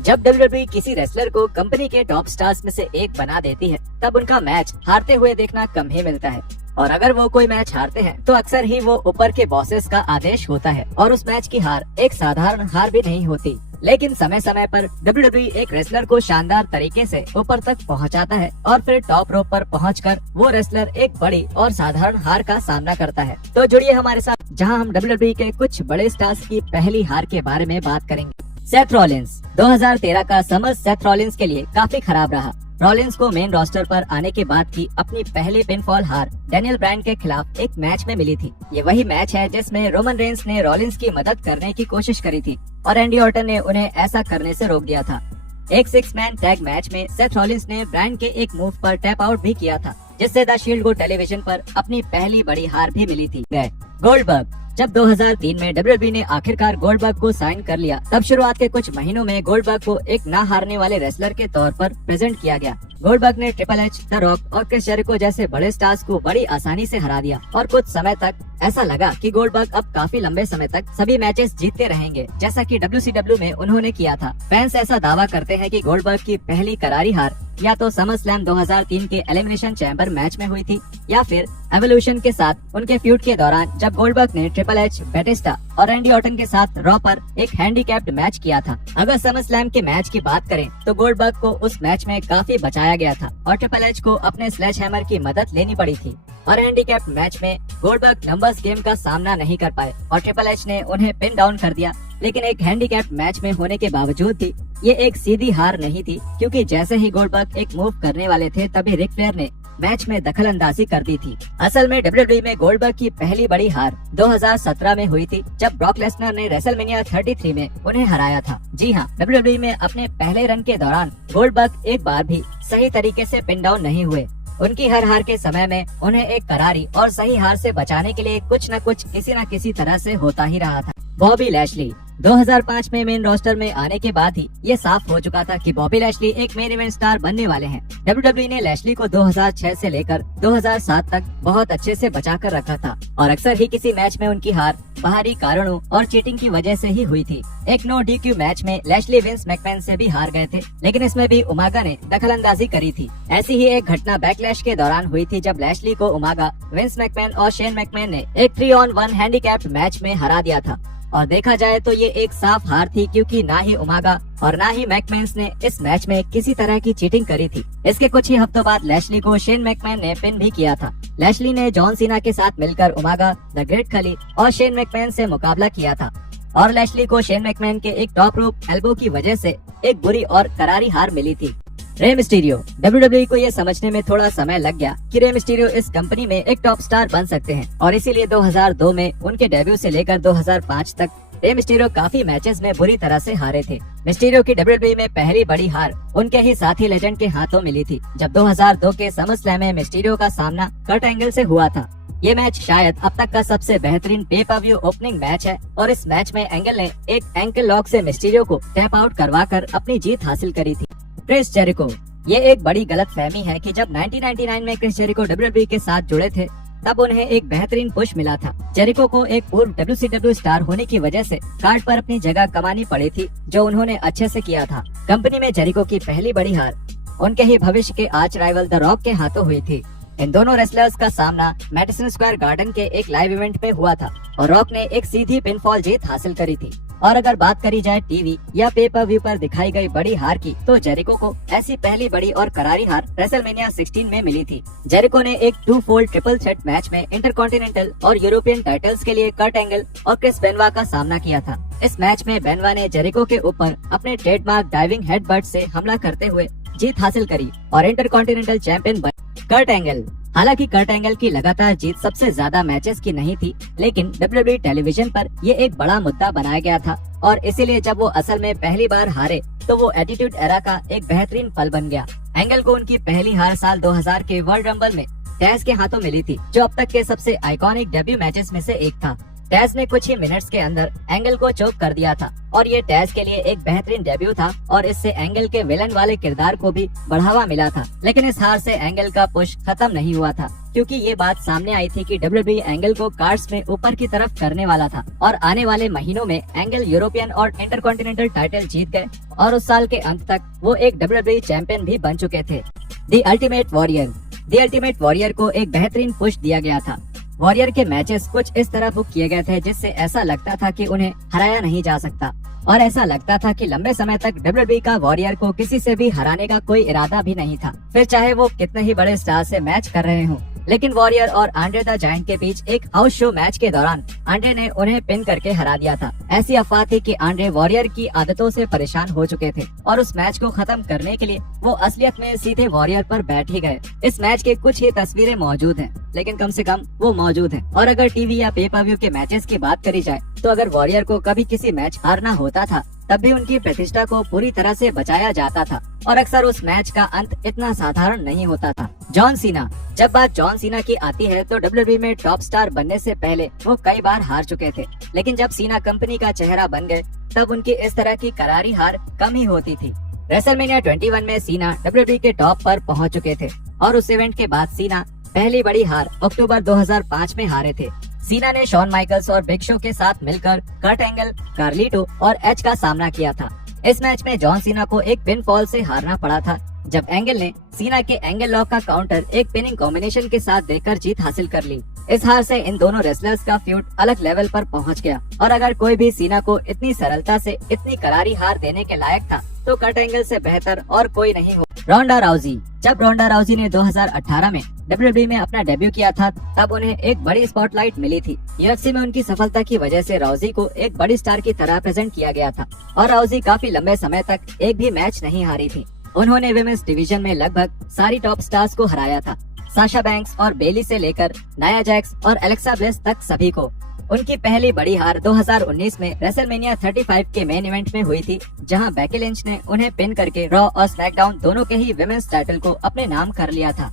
जब WWE किसी wrestler को कंपनी के टॉप स्टार्स में से एक बना देती है, तब उनका मैच हारते हुए देखना कम ही मिलता है। और अगर वो कोई मैच हारते हैं तो अक्सर ही वो ऊपर के बॉसेस का आदेश होता है और उस मैच की हार एक साधारण हार भी नहीं होती। लेकिन समय समय पर WWE एक रेसलर को शानदार तरीके से ऊपर तक पहुंचाता है और फिर टॉप रोप पर पहुंचकर वो रेसलर एक बड़ी और साधारण हार का सामना करता है। तो जुड़िए हमारे साथ, जहां हम WWE के कुछ बड़े स्टार्स की पहली हार के बारे में बात करेंगे। Seth Rollins. 2013 का समर सेथ रॉलिंस के लिए काफी खराब रहा। रॉलिंस को मेन रोस्टर पर आने के बाद की अपनी पहली पिनफॉल हार डैनियल ब्रायन के खिलाफ एक मैच में मिली थी। ये वही मैच है जिसमें रोमन रेंस ने रॉलिंस की मदद करने की कोशिश करी थी और एंडी ऑर्टन ने उन्हें ऐसा करने से रोक दिया था। एक 6 मैन टैग मैच में सेथ रॉलिंस ने ब्रायन के एक मूव पर टैप आउट भी किया था, जिससे द शील्ड को टेलीविजन पर अपनी पहली बड़ी हार भी मिली थी। गोल्डबर्ग। जब 2003 में WWE ने आखिरकार गोल्डबर्ग को साइन कर लिया, तब शुरुआत के कुछ महीनों में गोल्डबर्ग को एक ना हारने वाले रेसलर के तौर पर प्रेजेंट किया गया। गोल्डबर्ग ने ट्रिपल एच, द रॉक और क्रिस जेरिको जैसे बड़े स्टार्स को बड़ी आसानी से हरा दिया और कुछ समय तक ऐसा लगा कि गोल्डबर्ग अब काफी लंबे समय तक सभी मैचेस जीतते रहेंगे, जैसा कि WCW में उन्होंने किया था। फैंस ऐसा दावा करते हैं कि गोल्डबर्ग की पहली करारी हार या तो समर स्लैम 2003 के एलिमिनेशन चैम्बर मैच में हुई थी या फिर एवोल्यूशन के साथ उनके फ्यूड के दौरान, जब गोल्डबर्ग ने ट्रिपल एच, बैटिस्टा और एंडी ऑर्टन के साथ रॉ पर एक हैंडीकैप्ड मैच किया था। अगर समर स्लैम के मैच की बात करें तो गोल्डबर्ग को उस मैच में काफी बचाया गया था और ट्रिपल एच को अपने स्लेज हैमर की मदद लेनी पड़ी थी और हैंडीकैप्ड मैच में गोल्डबर्ग नंबर्स गेम का सामना नहीं कर पाए और ट्रिपल एच ने उन्हें पिन डाउन कर दिया। लेकिन एक हैंडीकैप्ड मैच में होने के बावजूद भी ये एक सीधी हार नहीं थी, क्योंकि जैसे ही गोल्डबर्ग एक मूव करने वाले थे तभी रिक फ्लेयर ने मैच में दखल अंदाजी कर दी थी। असल में WWE में गोल्डबर्ग की पहली बड़ी हार 2017 में हुई थी, जब ब्रॉक लेसनर ने रेसलमेनिया 33 में उन्हें हराया था। जी हाँ, WWE में अपने पहले रन के दौरान गोल्डबर्ग एक बार भी सही तरीके से पिन डाउन नहीं हुए। उनकी हर हार के समय में उन्हें एक करारी और सही हार से बचाने के लिए कुछ न कुछ किसी न किसी तरह से होता ही रहा था। Bobby Lashley. 2005 में मेन रोस्टर में आने के बाद ही ये साफ हो चुका था कि बॉबी लैशली एक मेन इवेंट स्टार बनने वाले हैं। WWE ने लैशली को 2006 से लेकर 2007 तक बहुत अच्छे से बचा कर रखा था और अक्सर ही किसी मैच में उनकी हार बाहरी कारणों और चीटिंग की वजह से ही हुई थी। एक नो DQ मैच में लैशली विंस मैकमैन से भी हार गए थे, लेकिन इसमें भी उमागा ने दखल अंदाजी करी थी। ऐसी ही एक घटना बैकलैश के दौरान हुई थी, जब लैशली को उमागा, विंस मैकमैन और शेन मैकमैन ने एक 3-on-1 हैंडीकैप्ड मैच में हरा दिया था। और देखा जाए तो ये एक साफ हार थी, क्योंकि ना ही उमागा और ना ही मैकमैन्स ने इस मैच में किसी तरह की चीटिंग करी थी। इसके कुछ ही हफ्तों बाद लैशली को शेन मैकमैन ने पिन भी किया था। लैशली ने जॉन सीना के साथ मिलकर उमागा, द ग्रेट खली और शेन मैकमैन से मुकाबला किया था और लैशली को शेन मैकमैन के एक टॉप रोप एल्बो की वजह से एक बुरी और करारी हार मिली थी। Rey Mysterio. WWE को ये समझने में थोड़ा समय लग गया कि रे मिस्टीरियो इस कंपनी में एक टॉप स्टार बन सकते हैं और इसीलिए 2002 में उनके डेब्यू से लेकर 2005 तक रे मिस्टीरियो काफी मैचेस में बुरी तरह से हारे थे। मिस्टीरियो की WWE में पहली बड़ी हार उनके ही साथी लेजेंड के हाथों मिली थी, जब 2002 के समर स्लैम में मिस्टीरियो का सामना कर्ट एंगल से हुआ था। ये मैच शायद अब तक का सबसे बेहतरीन पे पर व्यू ओपनिंग मैच है और इस मैच में एंगल ने एक एंकल लॉक से मिस्टीरियो को टैप आउट करवाकर अपनी जीत हासिल करी थी। Chris Jericho. ये एक बड़ी गलतफहमी है कि जब 1999 में क्रिस जेरिको WWE के साथ जुड़े थे, तब उन्हें एक बेहतरीन पुश मिला था। जेरिको को एक पूर्व WCW स्टार होने की वजह से कार्ड पर अपनी जगह कमानी पड़ी थी, जो उन्होंने अच्छे से किया था। कंपनी में जेरिको की पहली बड़ी हार उनके ही भविष्य के आर्च राइवल द रॉक के हाथों हुई थी। इन दोनों रेसलर्स का सामना मैडिसन स्क्वायर गार्डन के एक लाइव इवेंट में हुआ था और रॉक ने एक सीधी पिनफॉल जीत हासिल करी थी। और अगर बात करी जाए टीवी या पे पर व्यू पर दिखाई गई बड़ी हार की, तो जेरिको को ऐसी पहली बड़ी और करारी हार रेसलमेनिया 16 में मिली थी। जेरिको ने एक 2-fold ट्रिपल थ्रेट मैच में इंटरकॉन्टिनेंटल और यूरोपियन टाइटल्स के लिए कर्ट एंगल और क्रिस बेनवा का सामना किया था। इस मैच में बेनवा ने जेरिको के ऊपर अपने ट्रेडमार्क डाइविंग हेडबट से हमला करते हुए जीत हासिल करी और इंटरकॉन्टिनेंटल चैंपियन बने। Kurt Angle. हालांकि कर्ट एंगल की लगातार जीत सबसे ज्यादा मैचेस की नहीं थी, लेकिन WWE टेलीविजन पर ये एक बड़ा मुद्दा बनाया गया था और इसीलिए जब वो असल में पहली बार हारे तो वो एटीट्यूड एरा का एक बेहतरीन पल बन गया। एंगल को उनकी पहली हार साल 2000 के वर्ल्ड रंबल में टैज के हाथों मिली थी, जो अब तक के सबसे आइकॉनिक डेब्यू मैचेस में से एक था। टैज ने कुछ ही मिनट्स के अंदर एंगल को चोक कर दिया था और ये टैज के लिए एक बेहतरीन डेब्यू था और इससे एंगल के विलन वाले किरदार को भी बढ़ावा मिला था। लेकिन इस हार से एंगल का पुश खत्म नहीं हुआ था। क्योंकि ये बात सामने आई थी कि WWE एंगल को कार्ड्स में ऊपर की तरफ करने वाला था और आने वाले महीनों में एंगल यूरोपियन और इंटरकॉन्टिनेंटल टाइटल जीत गए और उस साल के अंत तक वो एक WWE चैंपियन भी बन चुके थे। द अल्टीमेट वॉरियर को एक बेहतरीन पुश दिया गया था। वॉरियर के मैचेस कुछ इस तरह बुक किए गए थे जिससे ऐसा लगता था कि उन्हें हराया नहीं जा सकता और ऐसा लगता था कि लंबे समय तक WWE का वॉरियर को किसी से भी हराने का कोई इरादा भी नहीं था, फिर चाहे वो कितने ही बड़े स्टार से मैच कर रहे हों। लेकिन वॉरियर और आंड्रे द जायंट के बीच एक हाउस शो मैच के दौरान आंड्रे ने उन्हें पिन करके हरा दिया था। ऐसी अफवाह थी कि आंड्रे वॉरियर की आदतों से परेशान हो चुके थे और उस मैच को खत्म करने के लिए वो असलियत में सीधे वॉरियर पर बैठ ही गए। इस मैच के कुछ ही तस्वीरें मौजूद हैं, लेकिन कम से कम वो मौजूद हैं। और अगर टीवी या पे पर व्यू के मैचेस की बात करी जाए तो अगर वॉरियर को कभी किसी मैच हारना होता था तब भी उनकी प्रतिष्ठा को पूरी तरह से बचाया जाता था और अक्सर उस मैच का अंत इतना साधारण नहीं होता था। जॉन सीना, जब बात जॉन सीना की आती है तो WWE में टॉप स्टार बनने से पहले वो कई बार हार चुके थे, लेकिन जब सीना कंपनी का चेहरा बन गए तब उनकी इस तरह की करारी हार कम ही होती थी। रेसलमेनिया 21 में सीना WWE के टॉप पर पहुंच चुके थे और उस इवेंट के बाद सीना पहली बड़ी हार अक्टूबर 2005 में हारे थे। सीना ने शॉन माइकल्स और बिग शो के साथ मिलकर कर्ट एंगल, कार्लिटो और एज का सामना किया था। इस मैच में जॉन सीना को एक पिन फॉल से हारना पड़ा था जब एंगल ने सीना के एंगल लॉक का काउंटर एक पिनिंग कॉम्बिनेशन के साथ देकर जीत हासिल कर ली। इस हार से इन दोनों रेसलर्स का फ्यूड अलग लेवल पर पहुंच गया और अगर कोई भी सीना को इतनी सरलता से इतनी करारी हार देने के लायक था तो कर्ट एंगल से बेहतर और कोई नहीं हो। रोंडा राउजी, जब रोंडा राउजी ने 2018 में WWE में अपना डेब्यू किया था तब उन्हें एक बड़ी स्पॉटलाइट मिली थी। UFC में उनकी सफलता की वजह से राउजी को एक बड़ी स्टार की तरह प्रेजेंट किया गया था और राउजी काफी लंबे समय तक एक भी मैच नहीं हारी थी। उन्होंने विमेंस डिवीजन में लगभग सारी टॉप स्टार्स को हराया था, साशा बैंक्स और बेली से लेकर नाया जैक्स और एलेक्सा ब्लेस तक सभी को। उनकी पहली बड़ी हार 2019 में रेसलमेनिया 35 के मेन इवेंट में हुई थी, जहां बेकी लिंच ने उन्हें पिन करके रॉ और स्मैकडाउन दोनों के ही विमेंस टाइटल को अपने नाम कर लिया था।